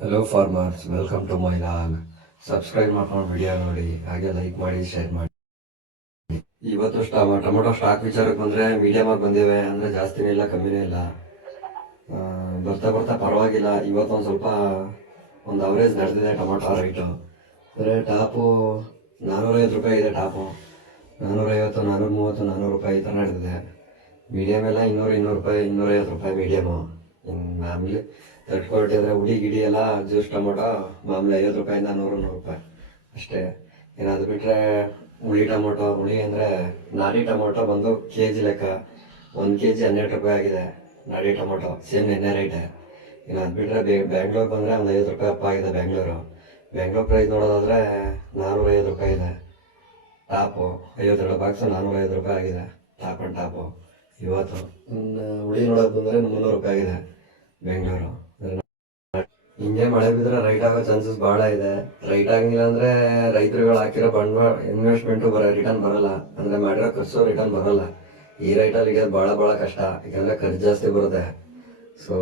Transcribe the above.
Hello farmers, welcome to my log. Subscribe ಮಾಡ್ಕೊಂಡು video ನೋಡಿ, ಹಾಗೆ ಲೈಕ್ ಮಾಡಿ, ಶೇರ್ ಮಾಡಿ. ಇವತ್ತು ಟೊಮೊಟೊ ಸ್ಟಾಕ್ ವಿಚಾರಕ್ಕೆ ಬಂದರೆ ಮೀಡಿಯಮಾಗಿ ಬಂದಿವೆ. ಅಂದರೆ ಜಾಸ್ತಿನೇ ಇಲ್ಲ, ಕಮ್ಮಿನೇ ಇಲ್ಲ. ಬರ್ತಾ ಬರ್ತಾ ಪರವಾಗಿಲ್ಲ. ಇವತ್ತೊಂದು ಸ್ವಲ್ಪ ಒಂದು ಅವರೇಜ್ ನಡೆದಿದೆ ಟೊಮೊಟೊ ರೈಟು. ಅಂದರೆ ಟಾಪು 450 ರೂಪಾಯಿ ಇದೆ. ಟಾಪು 450, 430, 400 ರೂಪಾಯಿ ಈ ಥರ ನಡೆದಿದೆ. ಮೀಡಿಯಮ್ ಎಲ್ಲ 200 ರೂಪಾಯಿ, 250 ರೂಪಾಯಿ ಮೀಡಿಯಮು. ಇನ್ನು ಮಾಮೂಲಿ ಥರ್ಡ್ ಕ್ವಾಲಿಟಿ ಅಂದರೆ ಹುಡಿ ಗಿಡಿ ಎಲ್ಲ ಜ್ಯೂಸ್ ಟೊಮೊಟೊ ಮಾಮೂಲಿ 50 ರೂಪಾಯಿಂದ 100 ರೂಪಾಯಿ ಅಷ್ಟೇ. ಏನಾದ್ರು ಬಿಟ್ಟರೆ ಹುಳಿ ಟೊಮೊಟೊ, ಹುಳಿ ಅಂದರೆ ನಾಟಿ ಟೊಮೊಟೊ ಬಂದು ಕೆ ಜಿ ಲೆಕ್ಕ 1 kg 12 ರೂಪಾಯಿ ಆಗಿದೆ. ನಾಟಿ ಟೊಮೊಟೊ ಸೇಮ್ ಎಣ್ಣೆ ರೇಟೆ. ಇನ್ನು ಅದು ಬಿಟ್ಟರೆ ಬ್ಯಾಂಗ್ಳೂರ್ ಬಂದರೆ ಒಂದು 50 ರೂಪಾಯಿ ಅಪ್ಪ ಆಗಿದೆ. ಬ್ಯಾಂಗ್ಳೂರ್ ಪ್ರೈಸ್ ನೋಡೋದಾದರೆ 450 ರೂಪಾಯಿ ಇದೆ. ಟಾಪು 52 ಬಾಕ್ಸು 450 ರೂಪಾಯಿ ಆಗಿದೆ. ಟಾಪ್ ಆ್ಯಂಡ್ ಟಾಪು ಇವತ್ತು. ಹುಳಿ ನೋಡೋದು ಬಂದರೆ 300 ರೂಪಾಯಿ ಆಗಿದೆ ಬೆಂಗಳೂರು. ಹಿಂಗೆ ಮಳೆ ಬಿದ್ದರೆ ರೈಟ್ ಆಗೋ ಚಾನ್ಸಸ್ ಭಾಳ ಇದೆ. ರೈಟ್ ಆಗಿಲ್ಲ ಅಂದರೆ ರೈತರುಗಳು ಹಾಕಿರೋ ಬಂಡವಾಳ ಇನ್ವೆಸ್ಟ್ಮೆಂಟು ರಿಟರ್ನ್ ಬರೋಲ್ಲ. ಅಂದರೆ ಮಾಡಿರೋ ಖರ್ಚು ರಿಟರ್ನ್ ಬರೋಲ್ಲ. ಈ ರೈಟಲ್ಲಿ ಈಗ ಭಾಳ ಕಷ್ಟ, ಯಾಕಂದರೆ ಖರ್ಚು ಜಾಸ್ತಿ ಬರುತ್ತೆ. ಸೊ